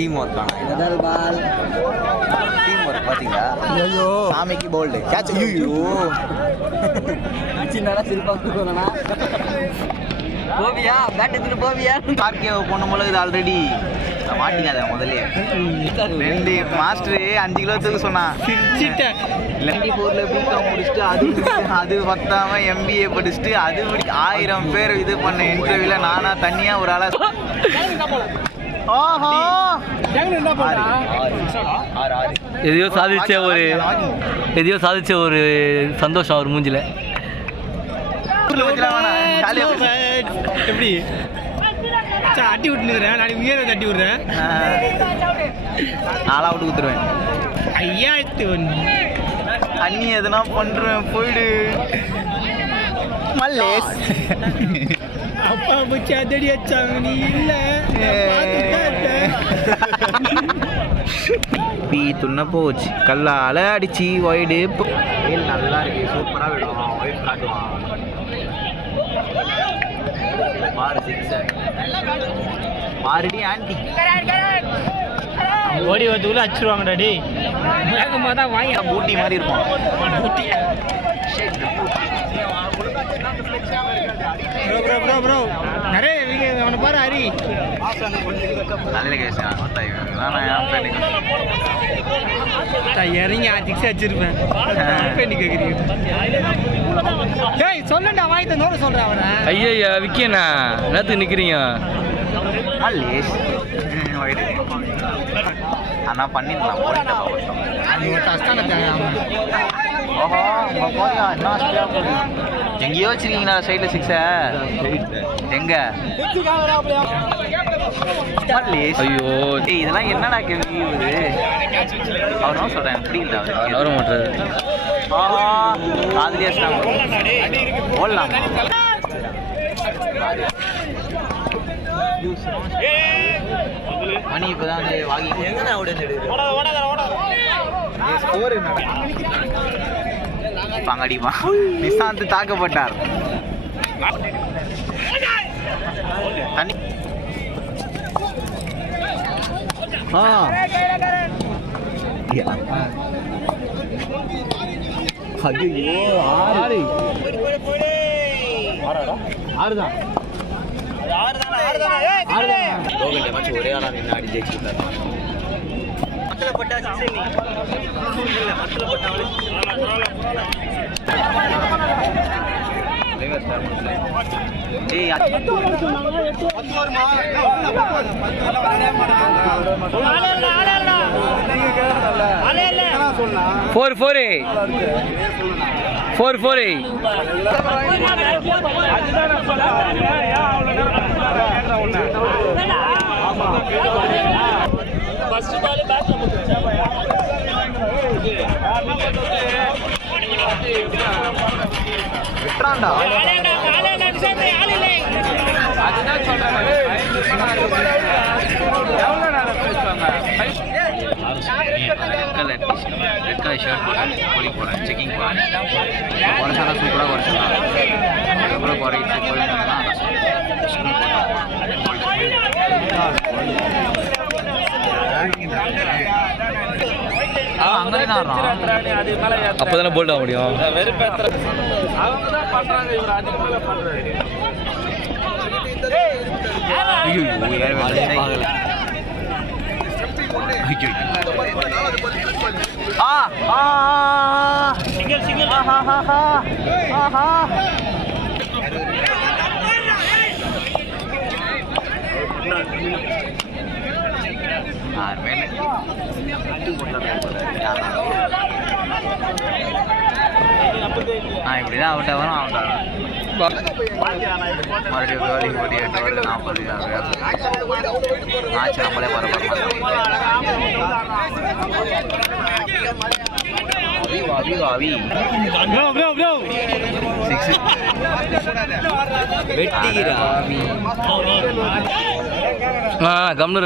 Team work முதல் பால் team work பார்த்தீங்களா? ஐயோ சாமிக்கு போல்டு கேட்ச். ஐயோ சின்னதா சிரிப்பாக போனா போவியா பேட் எடுத்துட்டு போவியா? பார்க்கே பொண்ணு போல இது ஆல்ரெடி மாட்டிக்காத முதல்ல 2 மாஸ்டர் 5 கிலோ தூக்க சொன்னான். 94ல பிகாம் முடிச்சுட்டு அது பத்தாம MBA படிச்சுட்டு அது 1000 பேர் இது பண்ண இன்டர்வியூல நானா தனியா ஒரு ஆளா. எதையோ சாதிச்ச ஒரு சந்தோஷம் அவர் மூஞ்சில. எப்படி அட்டி விட்டுனுக்குறேன் நாளைக்கு உயர தட்டி விடுறேன். நாளா விட்டு கொடுத்துருவேன். 5001 அண்ணி எதனா பண்றேன் போயிடு மல்லேஸ். அப்பா பச்சி அதடி வச்சாங்க நீ இல்ல பீ துண்ண போச்சு கல்லால அடிச்சு ஒய்டு. நல்லா இருக்கு சூப்பரா விடுவான் ஒய்ட் காட்டுவான். பாரு 6 பாருடி ஆண்டி ஓடி வரதுக்குள்ள அடிச்சிருவாங்கடா டே. வேகமாக தான் வாங்கி பூட்டி மாதிரி இருப்பான். ப்ரோ நிறைய அவனை பாரு ஹரி நல்ல கேஸ் இறங்கி 6 அடிச்சிருப்பேன். கேட்குறீங்க டேய் சொல்லுண்டா வாய்த்த நோர சொல்கிறேன் அவனை. ஐயா விக்கியண்ணா நேற்று நிற்கிறீங்க அண்ணா பண்ணிடலாம் ஓஹோ எங்கேயோ வச்சிருக்கீங்களா சைடில் 6 எங்க? ஐயோ இதெல்லாம் என்னடா கேள்வி இது? அவரும் சொல்றேன் புரியல வர மாட்டாரு. காதலியா ஓடலாம். மணி இப்பதான் வாங்கி பங்கடிமா நிசாந்த் தாக்கப்பட்டார். தண்ணி ஆறுதான் ஒரே ஆளா நின்று அடி ஜெயிச்சுட்டார். फोर फोर விட்டுறான்டா. ரெட் கலர் ஷர்ட் போட்டேன் போலி போகிறேன் செக்கிங் போகிறேன் குறைச்சாலும் சூப்பராக குறைச்சிடலாம். எவ்வளோ குறைச்சி போயிருந்தேன்னா அப்பதானே போல்ட் ஆக முடியும். இப்படிதான் அவுட் ஆகணும் அவுட் ஆகணும். மறுபடியும் bowling ஓடி 8 ஓவர் 40 மேட்ச் நம்மளே பரவாயில்ல. கம்னு